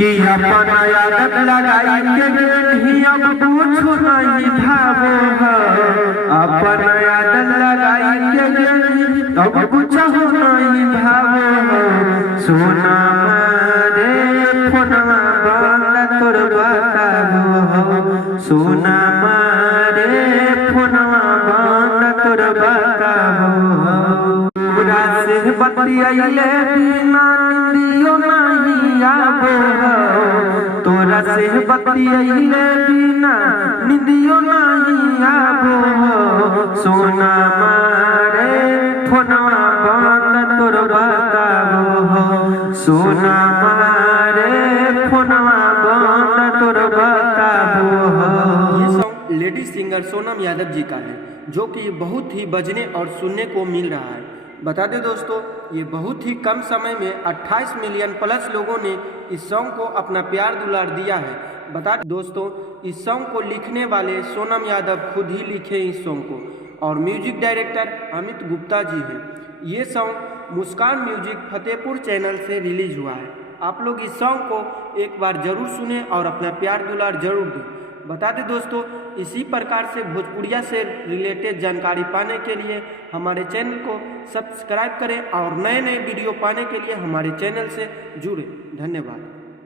कि अपन आदत लगाई के नहीं अब पूछो नहीं भावो हो, अपन आदत लगाई के नहीं अब कुछ नहीं भावो हो। सोना मारे फोनवा बंद तोर बताबो हो, सोना मारे फोनवा बंद तोर बताबो हो। तोरा से बतियाइले बिना निंदियो नहीं आबो हो, तोरा से बतियाइले बिना निंदियो नहीं आबो हो। सोना मारे फोनवा बंद तोर बताबो हो, सोना मारे फोनवा बंद तोर बताबो हो। ये सॉन्ग लेडी सिंगर सोनम यादव जी का है, जो कि बहुत ही बजने और सुनने को मिल रहा है। बता दें दोस्तों, ये बहुत ही कम समय में 28 मिलियन प्लस लोगों ने इस सॉन्ग को अपना प्यार दुलार दिया है। बता दें दोस्तों, इस सॉन्ग को लिखने वाले सोनम यादव खुद ही लिखे इस सॉन्ग को, और म्यूजिक डायरेक्टर अमित गुप्ता जी हैं। ये सॉन्ग मुस्कान म्यूजिक फतेहपुर चैनल से रिलीज हुआ है। आप लोग इस सॉन्ग को एक बार जरूर सुने और अपना प्यार दुलार जरूर दें। बता दें दोस्तों, इसी प्रकार से भोजपुरिया से रिलेटेड जानकारी पाने के लिए हमारे चैनल को सब्सक्राइब करें और नए नए वीडियो पाने के लिए हमारे चैनल से जुड़ें। धन्यवाद।